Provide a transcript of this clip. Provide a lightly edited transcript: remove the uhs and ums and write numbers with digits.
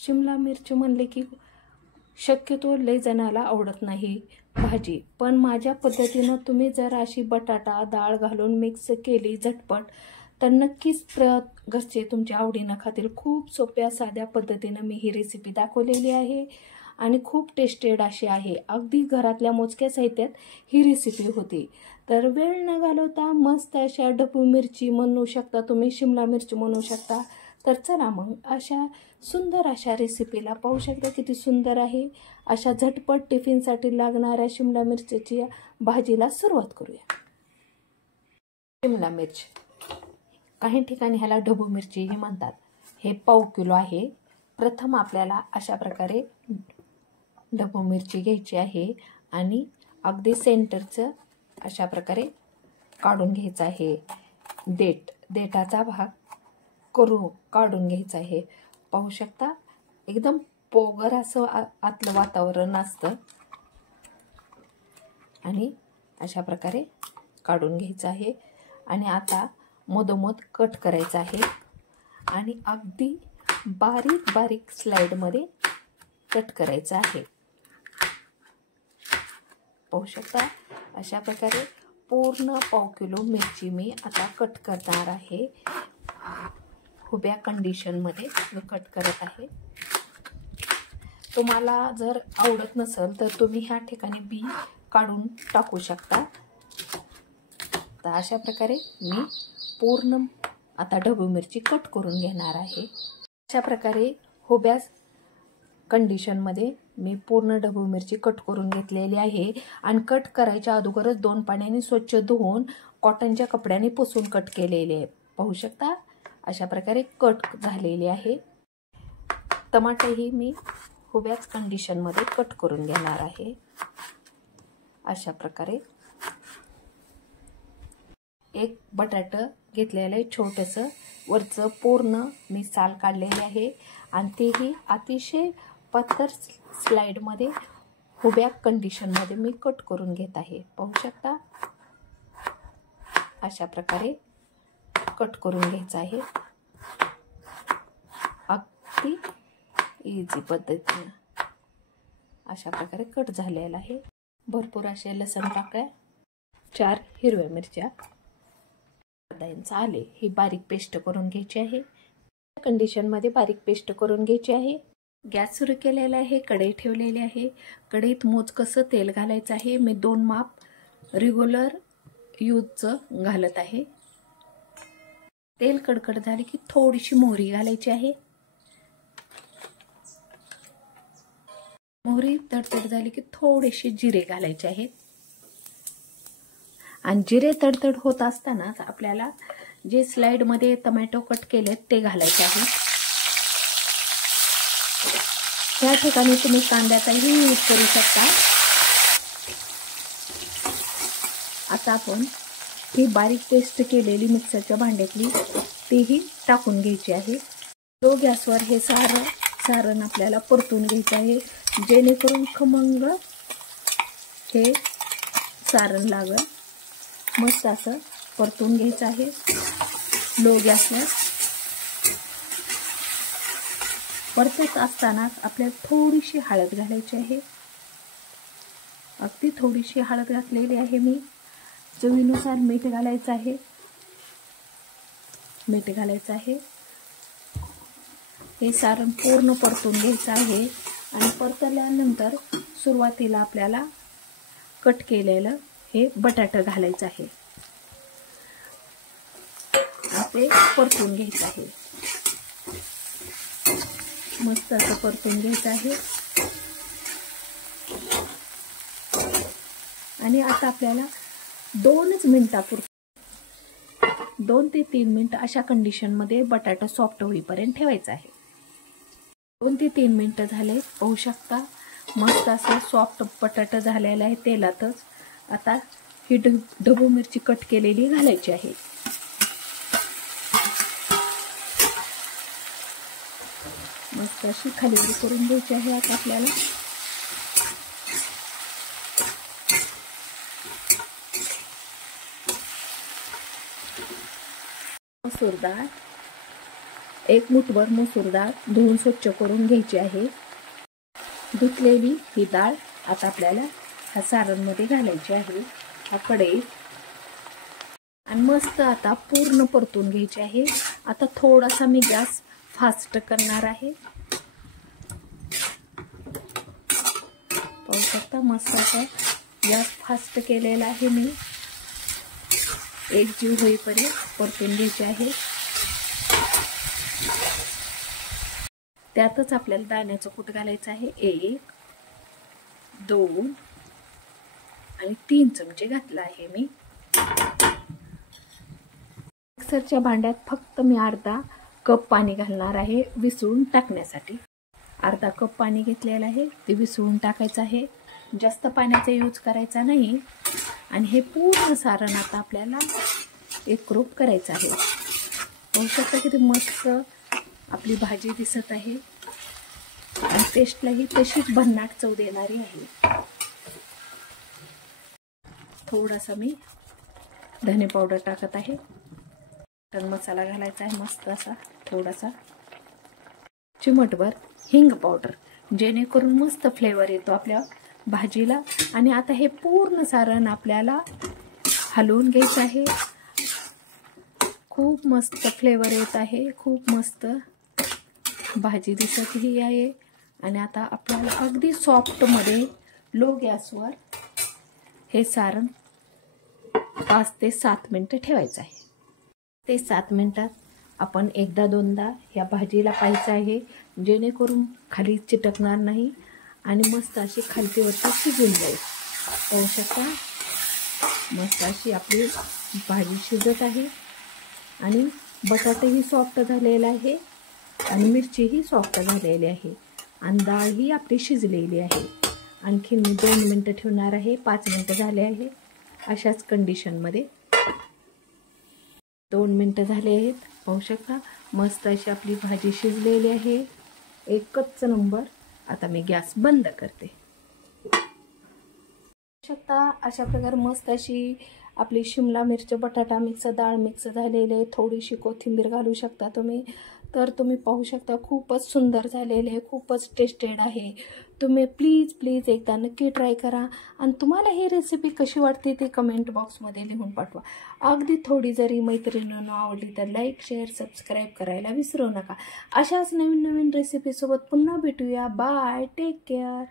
शिमला मिरची म्हणले की शक्यतो लय जणाला आवडत नाही भाजी, पण माझ्या पद्धतीनं तुम्ही जर अशी बटाटा डाळ घालून मिक्स केली झटपट तर नक्कीच घरचे तुमच्या आवडीनं खातील। खूप सोप्या साध्या पद्धतीनं मी ही रेसिपी दाखवलेली आहे आणि खूप टेस्टेड अशी आहे। अगदी घरातल्या मोजक्या साहित्यात ही रेसिपी होती। तर वेळ न घालवता मस्त अशा ढबू मिरची म्हणू शकता तुम्ही, शिमला मिरची म्हणू शकता। तर चला मग अशा सुंदर अशा रेसिपीला पाहू शकता किती सुंदर आहे अशा झटपट टिफिनसाठी लागणाऱ्या शिमला मिरचीची भाजीला सुरुवात करूया। शिमला मिरची, काही ठिकाणी ह्याला ढबू मिरची ही म्हणतात। हे पाव किलो आहे। प्रथम आपल्याला अशा प्रकारे ढबू मिरची घ्यायची आहे आणि अगदी सेंटरचं अशा प्रकारे काढून घ्यायचं आहे। देठाचा भाग काढून घ्यायचं आहे। पाहू शकता एकदम पोगर असं आतलं वातावरण असतं आणि अशा प्रकारे काढून घ्यायचं आहे। आणि आता मधोमध कट करायचं आहे आणि अगदी बारीक बारीक स्लाइडमध्ये कट करायचं आहे। पाहू शकता अशा प्रकारे पूर्ण पाव किलो मिरची मी आता कट करणार आहे। उभ्या कंडिशनमध्ये मी कट करत आहे। तुम्हाला जर आवडत नसेल तर तुम्ही ह्या ठिकाणी बी काढून टाकू शकता। तर अशा प्रकारे मी पूर्ण आता ढबू मिरची कट करून घेणार आहे। अशा प्रकारे उभ्या कंडिशनमध्ये मी पूर्ण ढबू मिरची कट करून घेतलेली आहे आणि कट करायच्या अगोदरच 2 पाण्याने स्वच्छ धुवून कॉटनच्या कपड्याने पुसून कट केलेले आहे। पाहू शकता अशा प्रकारे कट झालेली आहे। टमाटेही मी उभ्याच कंडिशनमध्ये कट करून घेणार आहे। अशा प्रकारे एक बटाटा घेतलेलं आहे छोटंसं, वरचं पूर्ण मी साल काढलेले आहे आणि तेही अतिशय पातळ स्लाइडमध्ये उभ्या कंडिशनमध्ये मी कट करून घेत आहे। पाहू शकता अशा प्रकारे कट करून घ्यायचं आहे। अगदी इझी पद्धतीने अशा प्रकारे कट झालेला आहे। भरपूर असे लसूण पाकळ्या, 4 हिरव्या मिरच्या, अर्धा इंच आले ही बारीक पेस्ट करून घ्यायची आहे। कंडिशनमध्ये बारीक पेस्ट करून घ्यायची आहे। गॅस सुरू केलेला आहे, कढई ठेवलेली आहे। कढईत मोजकसं तेल घालायचं आहे। मी 2 माप रेग्युलर यूजचं घालत आहे। तेल कडकड झाले की थोडीशी मोहरी घालायची आहे। मोहरी तडतड झाली की थोडेसे जिरे घालायचे आहेत आणि जिरे तडतड होत असताना आपल्याला जे स्लाइडमध्ये टोमॅटो कट केलेत ते घालायचे आहे। या ठिकाणी तुम्ही कांद्याचाही यूज करू शकता। आता आपण ही बारीक पेस्ट केलेली मिक्सरच्या भांड्यातली तीही टाकून घ्यायची आहे। लो गॅसवर हे सारण आपल्याला परतून घ्यायचं आहे जेणेकरून खमंग हे सारण लागेल। मस्त असं परतून घ्यायचं आहे लो गॅसवर। परतत असताना आपल्याला थोडीशी हळद घालायची आहे। अगदी थोडीशी हळद घातलेली आहे मी। चवीनुसार मीठ घालायचं आहे। मीठ घालायचं आहे। हे सारण पूर्ण परतून घ्यायचं आहे आणि परतल्यानंतर सुरुवातीला आपल्याला कट केलेलं हे बटाटा घालायचं आहे। ते परतून घ्यायचं आहे। मस्त असं परतून घ्यायचं आहे आणि आता आपल्याला 2 मिनिटापुरतं 2 ते 3 मिनिट अशा कंडिशनमध्ये बटाटा सॉफ्ट होईपर्यंत ठेवायचा आहे। 2 ते 3 मिनिट झाले, पाहू शकता मस्त असं सॉफ्ट बटाटा झालेला आहे तेलातच। आता ही ढबू मिरची कट केलेली घालायची आहे। मस्त अशी खाली करून घ्यायची आहे आता आपल्याला। मसूर डाळ, एक मुठभर मसूर डाळ धुवून स्वच्छ करून घ्यायची आहे. धुतलेली ही डाळ आता आपल्याला ह्या सारणमध्ये घालायची आहे, ह्या कढईत, आणि मस्त आता पूर्ण परतून घ्यायची आहे. आता थोडासा मी गॅस फास्ट करणार आहे. पाहू शकता मस्त असा गॅस फास्ट केलेला आहे मी. एकजीव होईपर्यंत परतून घ्यायचे आहे. त्यातच आपल्याला दाण्याचं कूट घालायचं आहे. 1, 2 आणि 3 चमचे घातला आहे मी. मिक्सरच्या भांड्यात फक्त मी अर्धा कप पाणी घालणार आहे विसळून टाकण्यासाठी. अर्धा कप पाणी घेतलेलं आहे, ते विसळून टाकायचं आहे. जास्त पाण्याचा यूज करायचा नाही. आणि हे पूर्ण सारण आता आपल्याला एकरूप करायचं आहे. पाहू शकता किती मस्त आपली भाजी दिसत आहे आणि टेस्टलाही तशीच भन्नाट चव देणारी आहे. थोडासा मी धने पावडर टाकत आहे. मटन मसाला घालायचा आहे मस्त असा थोडासा. चिमटभर हिंग पावडर, जेणेकरून मस्त फ्लेवर येतो आपल्या भाजीला. आणि आता हे पूर्ण सारण आपल्याला हलवून घ्यायचं आहे. खूप मस्त फ्लेवर येत आहे, खूप मस्त भाजी दिसतही आहे. आणि आता आपल्याला अगदी सॉफ्टमध्ये लो गॅसवर हे सारण 5 ते 7 मिनिटं ठेवायचं आहे. ते 7 मिनिटात आपण एकदा दोनदा या भाजीला पाहायचं आहे, जेणेकरून खाली चिटकणार नाही आणि मस्त अशी खालची वरती शिजून जाईल. पाहू शकता मस्त अशी आपली भाजी शिजत आहे आणि बटाटाही सॉफ्ट झालेला आहे आणि मिरचीही सॉफ्ट झालेली आहे आणि डाळही आपली शिजलेली आहे. आणखी मी 2 मिनिटं ठेवणार आहे. 5 मिनिटं झाले आहे अशाच कंडिशनमध्ये. 2 मिनिटं झाले आहेत. पाहू शकता मस्त अशी आपली भाजी शिजलेली आहे, एकच नंबर. आता मी गॅस बंद करते. शकता अशा प्रकारे मस्त अशी आपली शिमला मिरची बटाटा मिक्स डाळ मिक्स झालेले, थोडीशी कोथिंबीर घालू शकता तुम्ही. तर तुम्ही पाहू शकता खूपच सुंदर झालेले, खूपच टेस्टेड आहे. तुम्ही प्लीज एकदा नक्की ट्राय करा. आणि तुम्हाला ही रेसिपी कशी वाटते ते कमेंट बॉक्समध्ये लिहून पाठवा. अगदी थोडी जरी मैत्रिणींना आवडली तर लाईक शेअर सबस्क्राईब करायला विसरू नका. अशाच नवीन रेसिपीसोबत पुन्हा भेटूया. Bye, take care.